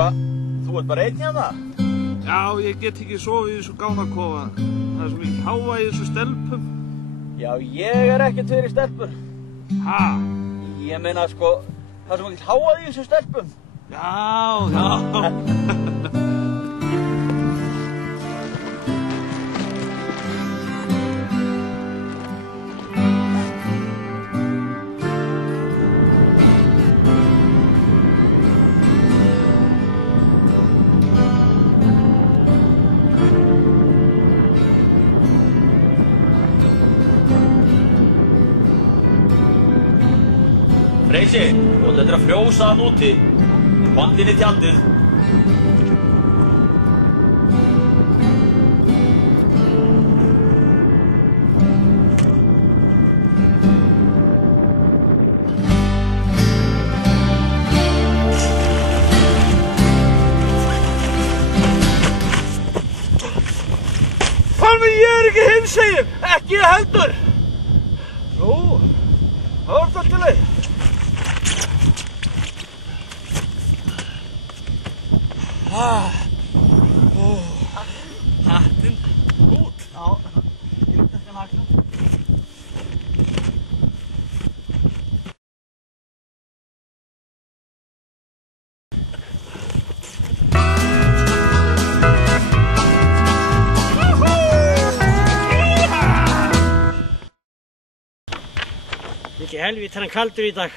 Hvað? Þú ert bara einn hérna? Já, ég get ekki sofið í þessu gánakofa. Það svo mikið háa í þessu stelpum. Já, ég ekkert fyrir stelpur. Ha? Ég meina, sko, það svo mikið háa í þessu stelpum. Já. Freysi, og þetta að frjósa hann úti. Vandinn í tjaldið. Pálmi, ég ekki hinsegin, ekki ég heldur. Nú, það var þetta til leið. Hattinn út. Já, ég ekki að nakna. Mikið helvíti hann kaldur í dag.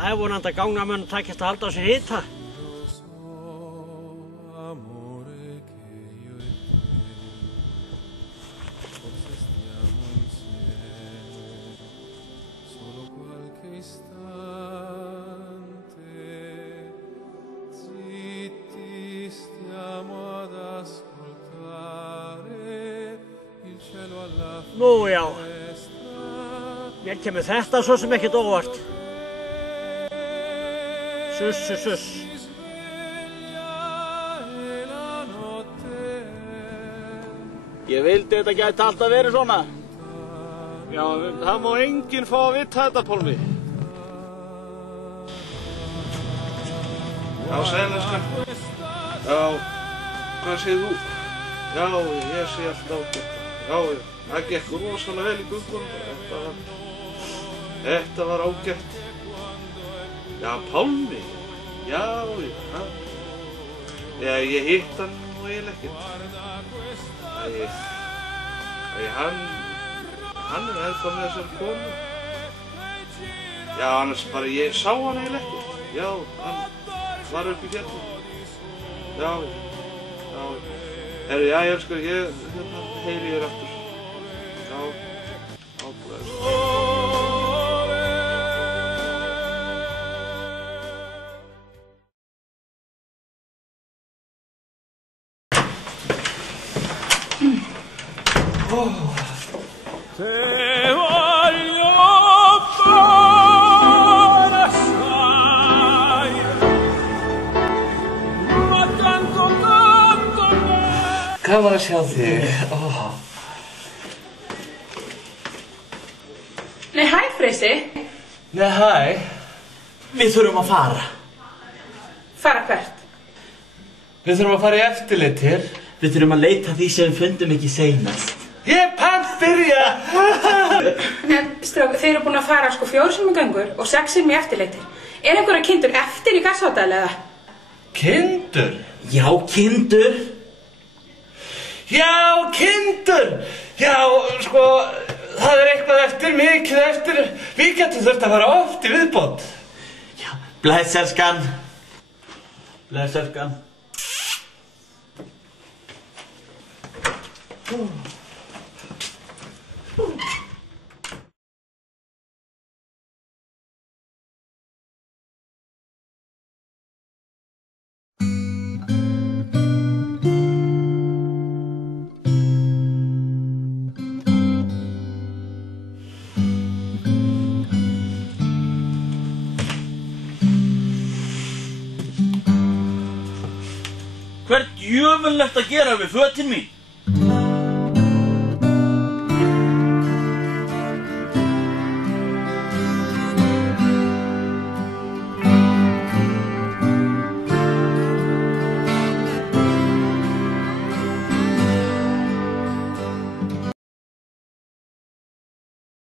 Það vonandi að gangnamönnum takist að halda á sér hita. Nú já, mér kemur þetta svo sem ekkert óvart. Suss. Ég vildi þetta gæti alltaf verið svona. Já, það má enginn fá að vita þetta, Pálmi. Já, sæðilega. Já, hvað segir þú? Já, ég segi alltaf ágætt. Já, það gekk rosalega vel í göngunum. Þetta var ágætt. Já, Pálmi. Já, ég hitt hann nú eiginlega ekkert. Hann ennþá með þessar konu. Já, annars bara ég sá hann eiginlega ekkert. Já, hann var upp í fjallinu. Já. Herru, já, ég elskar, ég heyri þér aftur. Já, bless. Gaman að sjá þig. Nei, hæ, Freysi. Nei, hæ. Við þurfum að fara. Fara hvert? Við þurfum að fara í eftirleitir. Við þurfum að leita því sem við fundum ekki seinast. Ég er byrja! En, strák, þeir eru búin að fara sko 4 sinnum í göngur og 6 sinnum í eftirleitir. Er einhverja kindur eftir í Gassháttal eða? Kindur? Já, kindur. Já, kindur! Já, sko, það eitthvað eftir, mikið eftir. Við getum þurft að fara oft í viðbót. Já, bless, elskan. Bless, elskan. Hvert djöfullegt að gera við fötin mín?